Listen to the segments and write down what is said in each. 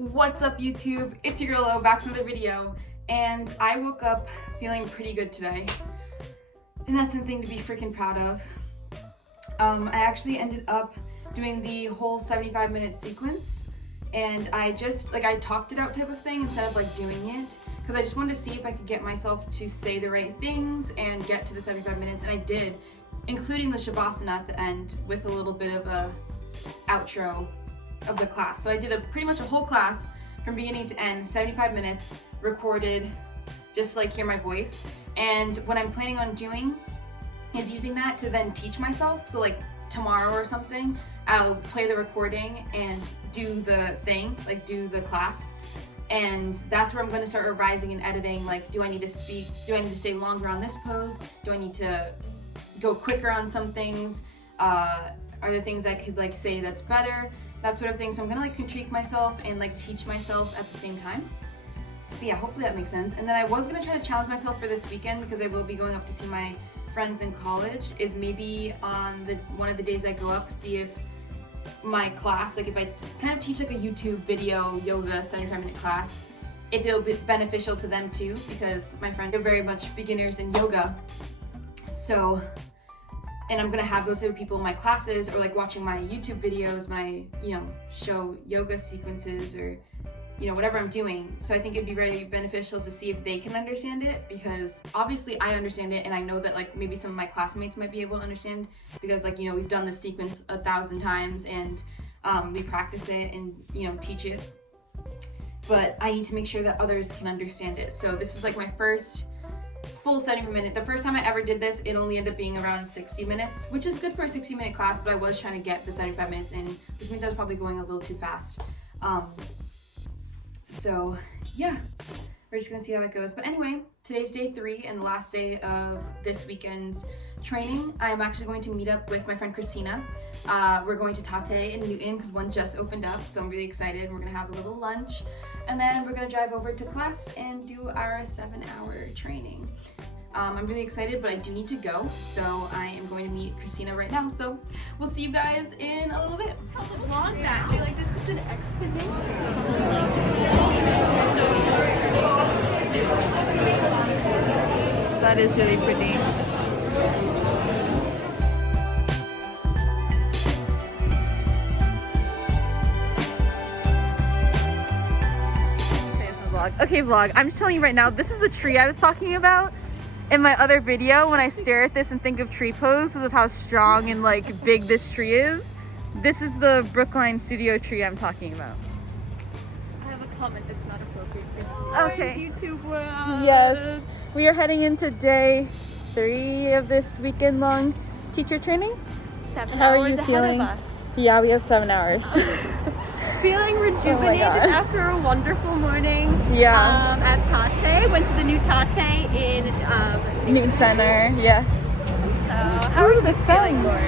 What's up YouTube? It's your girl O, back with another video, and I woke up feeling pretty good today, and that's something to be freaking proud of. I actually ended up doing the whole 75-minute sequence, and I talked it out type of thing instead of doing it, because I just wanted to see if I could get myself to say the right things and get to the 75 minutes, and I did, including the Shavasana at the end with a little bit of a outro of the class. So I did pretty much a whole class from beginning to end, 75 minutes, recorded, just hear my voice. And what I'm planning on doing is using that to then teach myself. So tomorrow or something, I'll play the recording and do the thing, do the class. And that's where I'm going to start revising and editing. Do I need to speak? Do I need to stay longer on this pose? Do I need to go quicker on some things? Are there things I could say that's better? That sort of thing. So I'm gonna critique myself and teach myself at the same time. But yeah, hopefully that makes sense. And then I was gonna try to challenge myself for this weekend, because I will be going up to see my friends in college, is maybe on one of the days I go up, see if my class, if I kind of teach a YouTube video yoga 75-minute class, if it'll be beneficial to them too, because my friends are very much beginners in yoga. So, and I'm gonna have those type of people in my classes, or watching my YouTube videos, my show yoga sequences, or whatever I'm doing. So I think it'd be very beneficial to see if they can understand it, because obviously I understand it, and I know that maybe some of my classmates might be able to understand, because we've done this sequence 1,000 times, and we practice it and teach it. But I need to make sure that others can understand it. So this is my first full 75-minute. The first time I ever did this, it only ended up being around 60 minutes, which is good for a 60-minute class, but I was trying to get the 75 minutes in, which means I was probably going a little too fast. So yeah, we're just gonna see how that goes. But anyway, today's day 3 and the last day of this weekend's training. I'm actually going to meet up with my friend Christina. We're going to Tate in Newton, because one just opened up, so I'm really excited. We're gonna have a little lunch, and then we're gonna drive over to class and do our 7-hour training. I'm really excited, but I do need to go, so I am going to meet Christina right now. So we'll see you guys in a little bit. Tell the vlog that. This is an expedition. That is really pretty. Okay, vlog. I'm just telling you right now, this is the tree I was talking about in my other video. When I stare at this and think of tree poses, of how strong and big this tree is, this is the Brookline studio tree I'm talking about. I have a comment that's not appropriate. Okay. YouTube world. Yes, we are heading into day 3 of this weekend-long teacher training. 7 How hours are you ahead feeling? of us. Yeah, we have 7 hours. Feeling rejuvenated after a wonderful morning. Yeah. At Tate. Went to the new Tate in Newton Center, yes. So how are you feeling, Lori?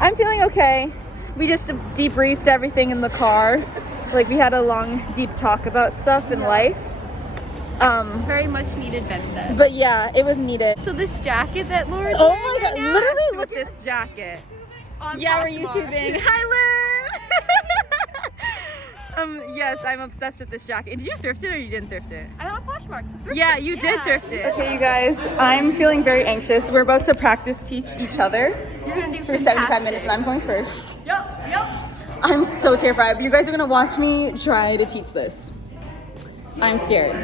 I'm feeling okay. We just debriefed everything in the car. We had a long, deep talk about stuff in life. Very much needed, Ben said. But yeah, it was needed. So this jacket that Laura's Oh wearing my god, right now, literally look at this jacket. Yeah, we're YouTubing. Hi, Lou! Yes, I'm obsessed with this jacket. Did you thrift it or you didn't thrift it? I got a Poshmark. So Yeah, you did thrift it. Okay, you guys, I'm feeling very anxious. We're about to practice teach each other You're gonna do for 75 minutes, and I'm going first. Yep. I'm so terrified. You guys are gonna watch me try to teach this. I'm scared.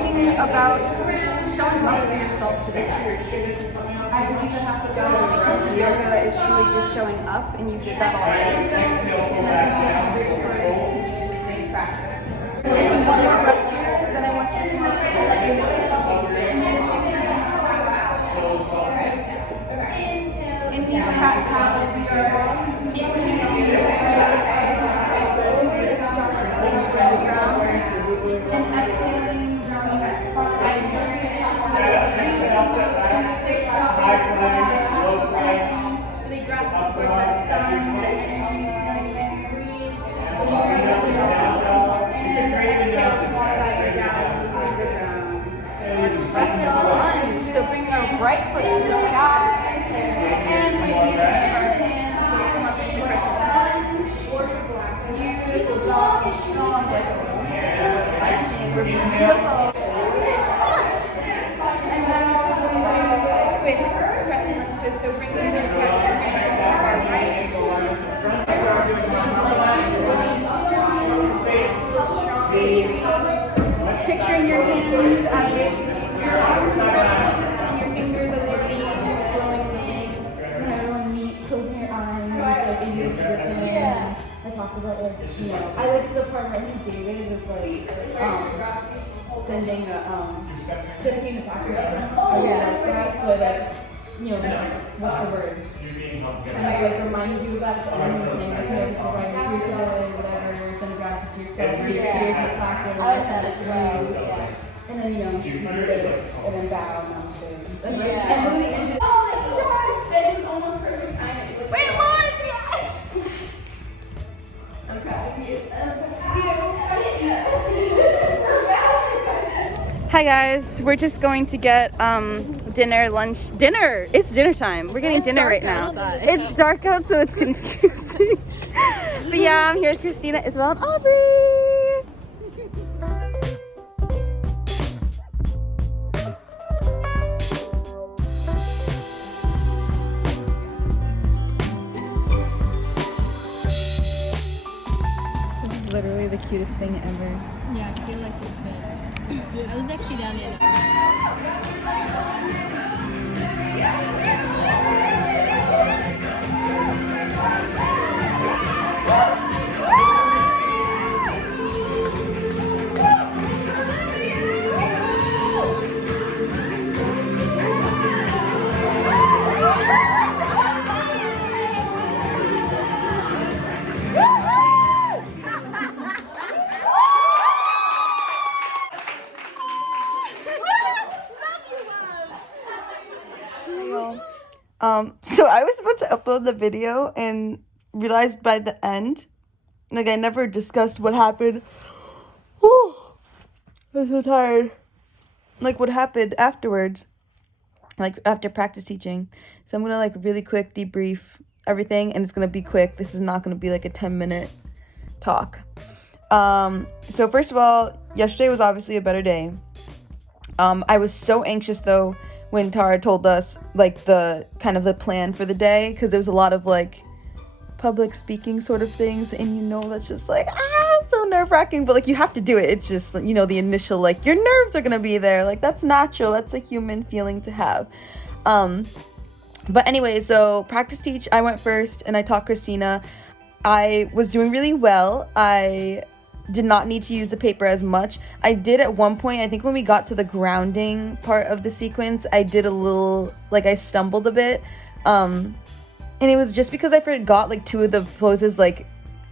Thinking about showing up as yourself to the teacher. I believe that half the battle when it comes to yoga is truly just showing up, and you did that already. And that's a great word to use in today's practice. Taking one more breath here, then I want you to let yourself in these cat cows, we are and exhaling, drawing your spine. Reach up those fingertips to the sky. Really grasp towards that sun, the energy feeling there. And exhale, small dive down to the ground. Press it on lunge, so bring your right foot to the sky. And we see the hands, so come up into crescent lunge. beautiful, jolly, strong, like we're beautiful. And now we're going to twist, press and then twist. So bring the hands back to our right. Picturing your hands as your fingers as your knees flowing. Everyone meet, closing your arms, like in this position. I talked about like, I like the part where David was like, sending a, dedicating the practice. So like, what's the word? And I like remind you about it and saying like, this is why you're here today, whatever, send a gratitude to yourself, here's the class, or send it to you. And then, and then bow and namaste. And then the end of oh my god! That is almost perfect timing. Wait, Lauren, yes! I'm proud of you. Hi guys, we're just going to get dinner. It's dinner time. We're getting dinner right now. Outside. It's dark out, so it's confusing. But yeah, I'm here with Christina, Isabel, and Aubrey. This is literally the cutest thing ever. Yeah, I feel like this man. I was actually down in. So I was about to upload the video and realized by the end, like I never discussed what happened. Whew, I'm so tired. Like what happened afterwards, like after practice teaching. So I'm gonna like really quick debrief everything, and it's gonna be quick. This is not gonna be like a 10-minute talk. So first of all, yesterday was obviously a better day. I was so anxious though when Tara told us like the kind of the plan for the day, because there was a lot of like public speaking sort of things, and that's just like so nerve-wracking, but like you have to do it. It's just the initial like your nerves are gonna be there, like that's natural, that's a human feeling to have. But anyway, so practice teach, I went first and I taught Christina. I was doing really well. I did not need to use the paper as much. I did at one point, I think when we got to the grounding part of the sequence, I did a little, like I stumbled a bit. And it was just because I forgot like two of the poses, like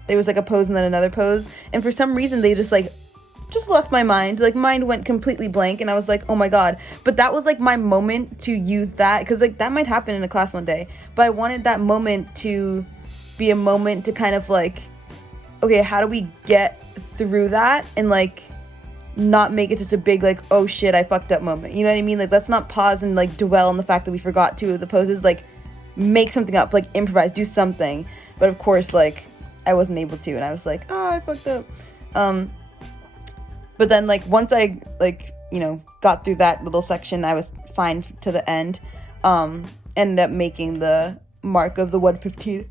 there was like a pose and then another pose. And for some reason they just left my mind. Like mind went completely blank and I was like, oh my God. But that was like my moment to use that, because like that might happen in a class one day. But I wanted that moment to be a moment to kind of like, okay, how do we get through that and like not make it such a big like, oh shit, I fucked up moment. You know what I mean? Like let's not pause and like dwell on the fact that we forgot two of the poses. Like make something up, like improvise, do something. But of course, like I wasn't able to, and I was like, oh, I fucked up. But then like once I like got through that little section, I was fine to the end. Ended up making the mark of the 115.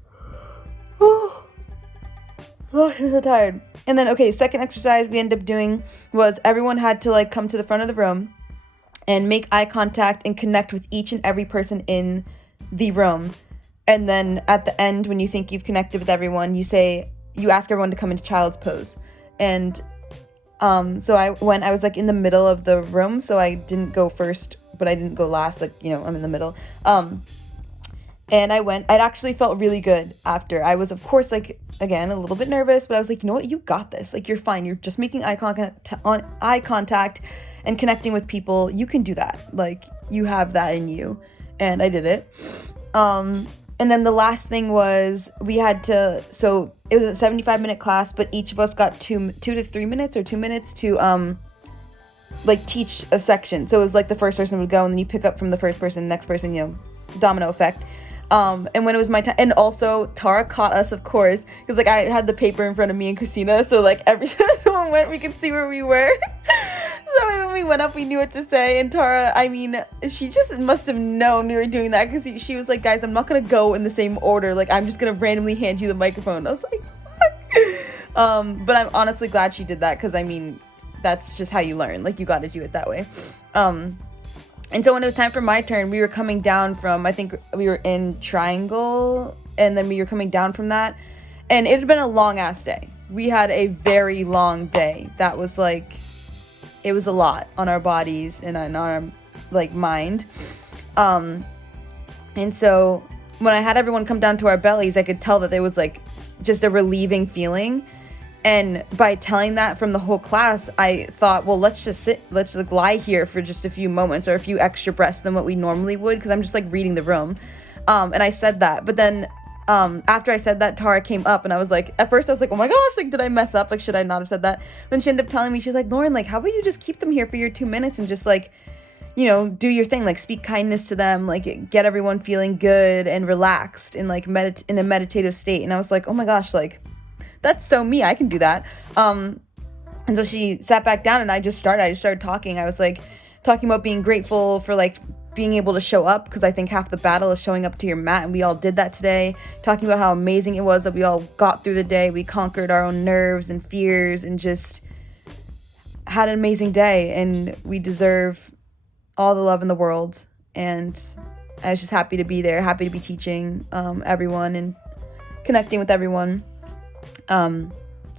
Oh, I'm so tired. And then, okay, second exercise we ended up doing was everyone had to like come to the front of the room and make eye contact and connect with each and every person in the room. And then at the end, when you think you've connected with everyone, you ask everyone to come into child's pose. And so I was like in the middle of the room, so I didn't go first, but I didn't go last, like, I'm in the middle. And I went. I'd actually felt really good after. I was, of course, like, again, a little bit nervous, but I was like, you know what? You got this. Like, you're fine. You're just making eye contact and connecting with people. You can do that. Like, you have that in you. And I did it. And then the last thing was so it was a 75-minute class, but each of us got 2 to 3 minutes or 2 minutes to, like, teach a section. So it was like the first person would go, and then you pick up from the first person, next person, domino effect. And when it was my time, and also Tara caught us, of course, because like I had the paper in front of me and Christina, so like every time someone went, we could see where we were. So when we went up, we knew what to say. And Tara, I mean, she just must have known we were doing that, because she was like, guys, I'm not gonna go in the same order, like I'm just gonna randomly hand you the microphone. I was like, fuck. But I'm honestly glad she did that, because I mean, that's just how you learn, like you got to do it that way. And so when it was time for my turn, we were coming down from, I think we were in Triangle, and then we were coming down from that, and it had been a long ass day. We had a very long day. That was like, it was a lot on our bodies and on our like mind. And so when I had everyone come down to our bellies, I could tell that there was like just a relieving feeling. And by telling that from the whole class, I thought, well, let's just like lie here for just a few moments or a few extra breaths than what we normally would, because I'm just like reading the room. And I said that, but then after I said that, Tara came up, and I was like, at first I was like, oh my gosh, like did I mess up? Like should I not have said that? When she ended up telling me, she's like, Lauren, like how about you just keep them here for your 2 minutes and just like, you know, do your thing, like speak kindness to them, like get everyone feeling good and relaxed and like in a meditative state. And I was like, oh my gosh, like that's so me, I can do that. And so she sat back down, and I just started talking. I was like talking about being grateful for like being able to show up, because I think half the battle is showing up to your mat, and we all did that today. Talking about how amazing it was that we all got through the day, we conquered our own nerves and fears and just had an amazing day, and we deserve all the love in the world. And I was just happy to be there, happy to be teaching everyone and connecting with everyone. So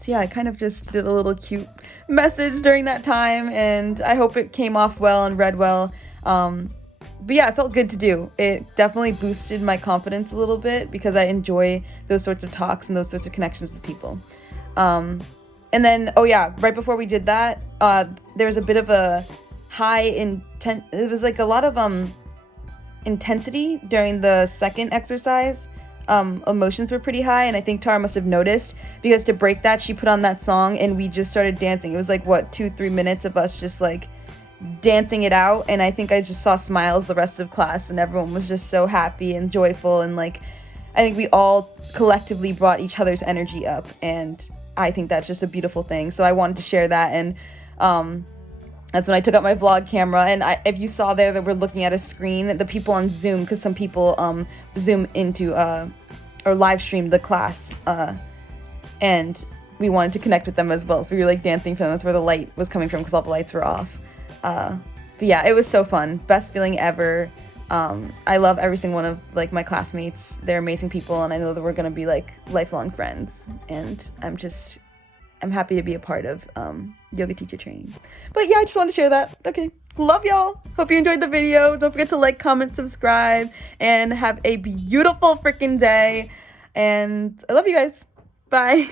yeah, I kind of just did a little cute message during that time, and I hope it came off well and read well. But yeah, it felt good to do. It definitely boosted my confidence a little bit, because I enjoy those sorts of talks and those sorts of connections with people. And then, oh yeah, right before we did that, there was a bit of a it was like a lot of intensity during the second exercise. Emotions were pretty high, and I think Tara must have noticed, because to break that, she put on that song and we just started dancing. It was like, what, 2-3 minutes of us just like dancing it out, and I think I just saw smiles the rest of class, and everyone was just so happy and joyful, and like I think we all collectively brought each other's energy up, and I think that's just a beautiful thing. So I wanted to share that, and that's when I took out my vlog camera. And if you saw there that we're looking at a screen, the people on Zoom, because some people Zoom into or live stream the class, and we wanted to connect with them as well, so we were like dancing for them. That's where the light was coming from, because all the lights were off. But yeah, it was so fun. Best feeling ever. I love every single one of like my classmates. They're amazing people, and I know that we're gonna be like lifelong friends, and I'm happy to be a part of yoga teacher training. But yeah, I just wanted to share that. Okay, love y'all. Hope you enjoyed the video. Don't forget to like, comment, subscribe, and have a beautiful freaking day. And I love you guys. Bye.